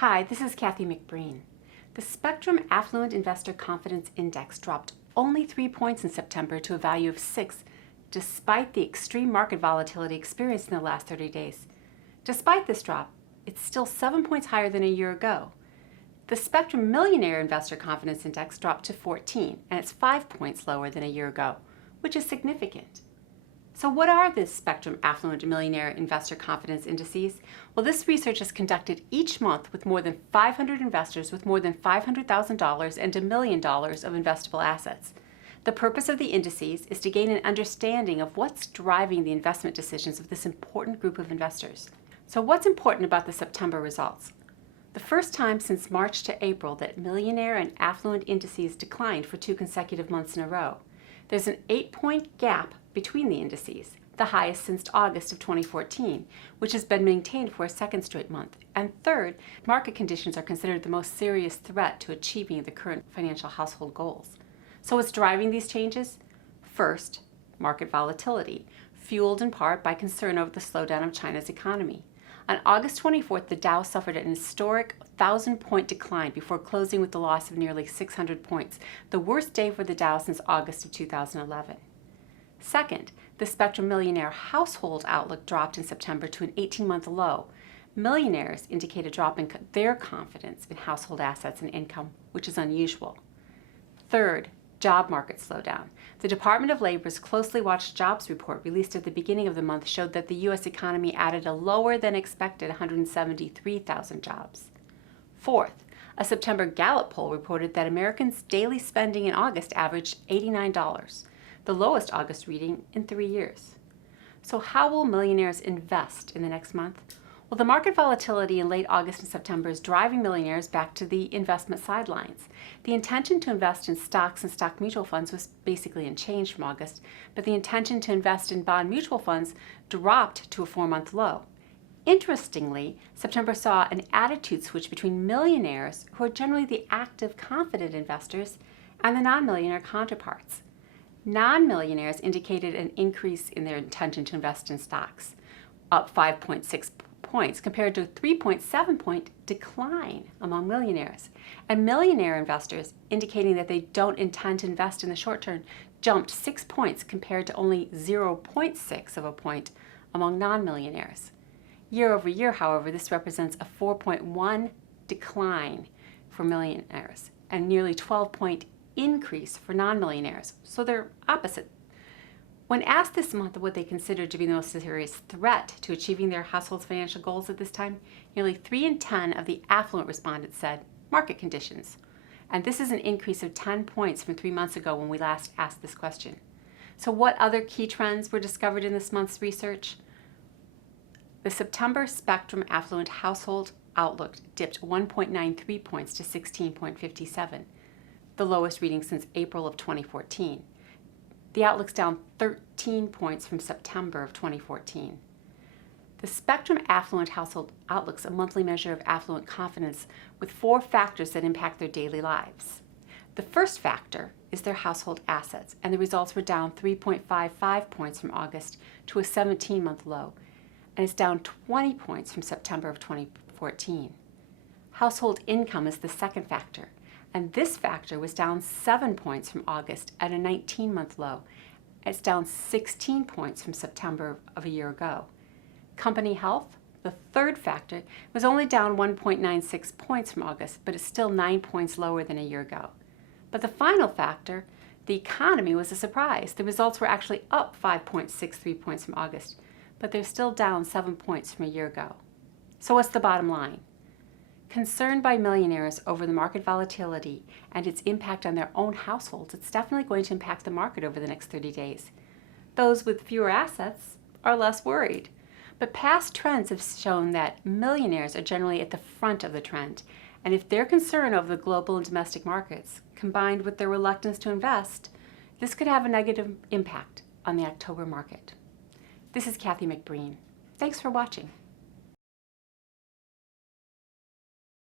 Hi, this is Kathy McBreen. The Spectrem Affluent Investor Confidence Index dropped only 3 points in September to a value of 6, despite the extreme market volatility experienced in the last 30 days. Despite this drop, it's still 7 points higher than a year ago. The Spectrem Millionaire Investor Confidence Index dropped to 14, and it's 5 points lower than a year ago, which is significant. So what are the Spectrem Affluent Millionaire Investor Confidence Indices? Well, this research is conducted each month with more than 500 investors with more than $500,000 and $1 million of investable assets. The purpose of the indices is to gain an understanding of what's driving the investment decisions of this important group of investors. So what's important about the September results? The first time since March to April that Millionaire and Affluent indices declined for 2 consecutive months in a row. There's an 8-point gap between the indices, the highest since August of 2014, which has been maintained for a second straight month. And third, market conditions are considered the most serious threat to achieving the current financial household goals. So what's driving these changes? First, market volatility, fueled in part by concern over the slowdown of China's economy. On August 24th, the Dow suffered an historic 1,000-point decline before closing with the loss of nearly 600 points, the worst day for the Dow since August of 2011. Second, the Spectrum Millionaire household outlook dropped in September to an 18-month low. Millionaires indicate a drop in their confidence in household assets and income, which is unusual. Third, job market slowdown. The Department of Labor's closely watched jobs report released at the beginning of the month showed that the U.S. economy added a lower than expected 173,000 jobs. Fourth, a September Gallup poll reported that Americans' daily spending in August averaged $89, the lowest August reading in 3 years. So how will millionaires invest in the next month? Well, the market volatility in late August and September is driving millionaires back to the investment sidelines. The intention to invest in stocks and stock mutual funds was basically unchanged from August, but the intention to invest in bond mutual funds dropped to a 4-month low. Interestingly, September saw an attitude switch between millionaires, who are generally the active, confident investors, and the non-millionaire counterparts. Non-millionaires indicated an increase in their intention to invest in stocks, up 5.6 points compared to a 3.7-point decline among millionaires. And millionaire investors indicating that they don't intend to invest in the short term jumped 6 points compared to only 0.6 of a point among non-millionaires. Year over year, however, this represents a 4.1 decline for millionaires and nearly 12-point increase for non-millionaires. So they're opposite. When asked this month what they considered to be the most serious threat to achieving their household's financial goals at this time, nearly 3 in 10 of the affluent respondents said market conditions. And this is an increase of 10 points from 3 months ago when we last asked this question. So what other key trends were discovered in this month's research? The September Spectrum Affluent Household Outlook dipped 1.93 points to 16.57, the lowest reading since April of 2014. The outlook's down 13 points from September of 2014. The Spectrum Affluent Household Outlook's a monthly measure of affluent confidence with 4 factors that impact their daily lives. The first factor is their household assets, and the results were down 3.55 points from August to a 17-month low, and it's down 20 points from September of 2014. Household income is the second factor, and this factor was down 7 points from August at a 19-month low. It's down 16 points from September of a year ago. Company health, the third factor, was only down 1.96 points from August, but it's still 9 points lower than a year ago. But the final factor, the economy, was a surprise. The results were actually up 5.63 points from August, but they're still down 7 points from a year ago. So what's the bottom line? Concerned by millionaires over the market volatility and its impact on their own households, it's definitely going to impact the market over the next 30 days. Those with fewer assets are less worried. But past trends have shown that millionaires are generally at the front of the trend. And if their concern over the global and domestic markets, combined with their reluctance to invest, this could have a negative impact on the October market. This is Kathy McBreen. Thanks for watching.